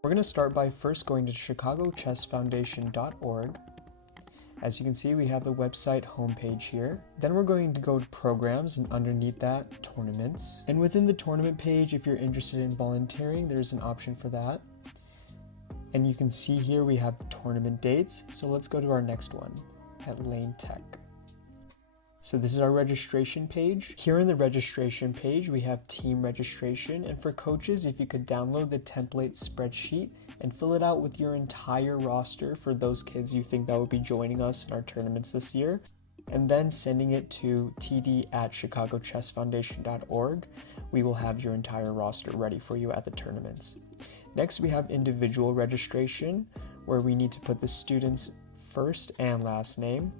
We're going to start by first going to chicagochessfoundation.org. As you can see, we have the website homepage here. Then we're going to go to programs, and underneath that, tournaments. And within the tournament page, if you're interested in volunteering, there's an option for that. And you can see here we have the tournament dates. So let's go to our next one at Lane Tech. So this is our registration page. Here in the registration page, we have team registration. And for coaches, if you could download the template spreadsheet and fill it out with your entire roster for those kids you think that would be joining us in our tournaments this year, and then sending it to td@chicagochessfoundation.org, we will have your entire roster ready for you at the tournaments. Next, we have individual registration, where we need to put the student's first and last name,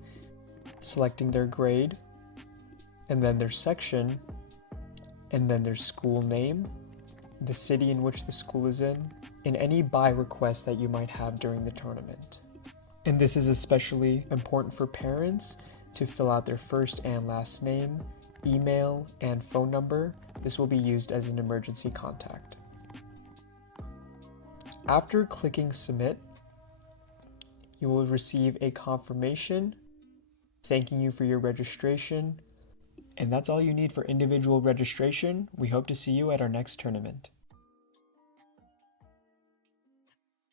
selecting their grade, and then their section, and then their school name, the city in which the school is in, and any buy requests that you might have during the tournament. And this is especially important for parents to fill out their first and last name, email, and phone number. This will be used as an emergency contact. After clicking submit, you will receive a confirmation thanking you for your registration. And that's all you need for individual registration. We hope to see you at our next tournament.